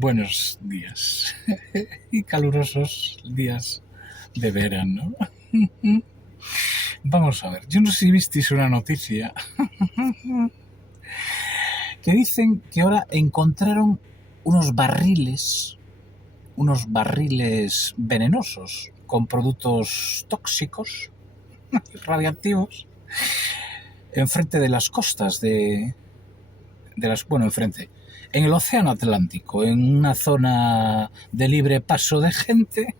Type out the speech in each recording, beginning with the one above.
Buenos días y calurosos días de verano. Vamos a ver, yo no sé si visteis una noticia que dicen que ahora encontraron unos barriles venenosos con productos tóxicos, radiactivos, enfrente de las costas en el Océano Atlántico, en una zona de libre paso de gente,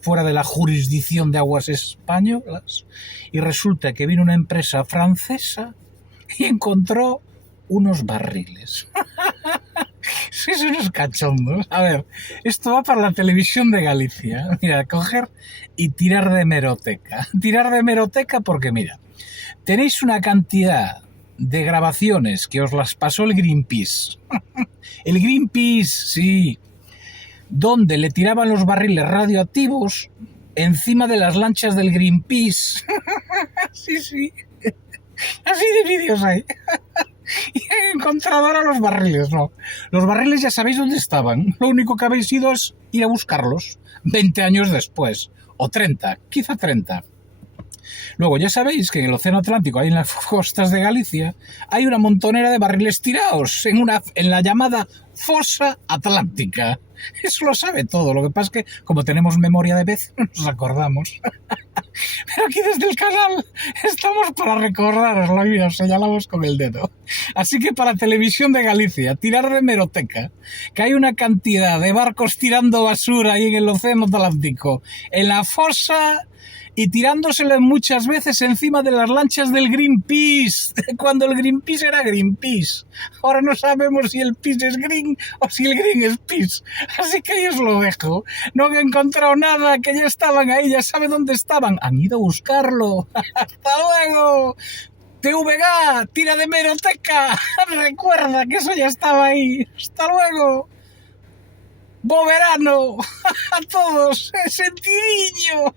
fuera de la jurisdicción de aguas españolas, y resulta que vino una empresa francesa y encontró unos barriles. Sí, son unos cachondos. A ver, esto va para la televisión de Galicia. Mira, coger y tirar de hemeroteca. Tirar de hemeroteca porque, mira, tenéis una cantidad de grabaciones que os las pasó el Greenpeace. El Greenpeace, sí. Donde le tiraban los barriles radioactivos encima de las lanchas del Greenpeace. Sí. Así de vídeos hay. Y he encontrado ahora los barriles, no. Los barriles ya sabéis dónde estaban. Lo único que habéis ido es ir a buscarlos 20 años después. O 30, quizá 30. Luego ya sabéis que en el Océano Atlántico, ahí en las costas de Galicia, hay una montonera de barriles tirados en la llamada fosa atlántica. Eso lo sabe todo, lo que pasa es que como tenemos memoria de pez, no nos acordamos. Pero aquí desde el canal estamos para recordaroslo y os señalamos con el dedo. Así que para Televisión de Galicia, tirar de hemeroteca, que hay una cantidad de barcos tirando basura ahí en el Océano Atlántico, en la fosa, y tirándoselo muchas veces encima de las lanchas del Greenpeace, cuando el Greenpeace era Greenpeace. Ahora no sabemos si el Peace es Green o si el Green es Peace. Así que ahí os lo dejo. No he encontrado nada, que ya estaban ahí, ya sabe dónde estaban. Han ido a buscarlo. ¡Hasta luego! TVG, tira de hemeroteca. Recuerda que eso ya estaba ahí. ¡Hasta luego! ¡Bo verano! A todos, sentiriño.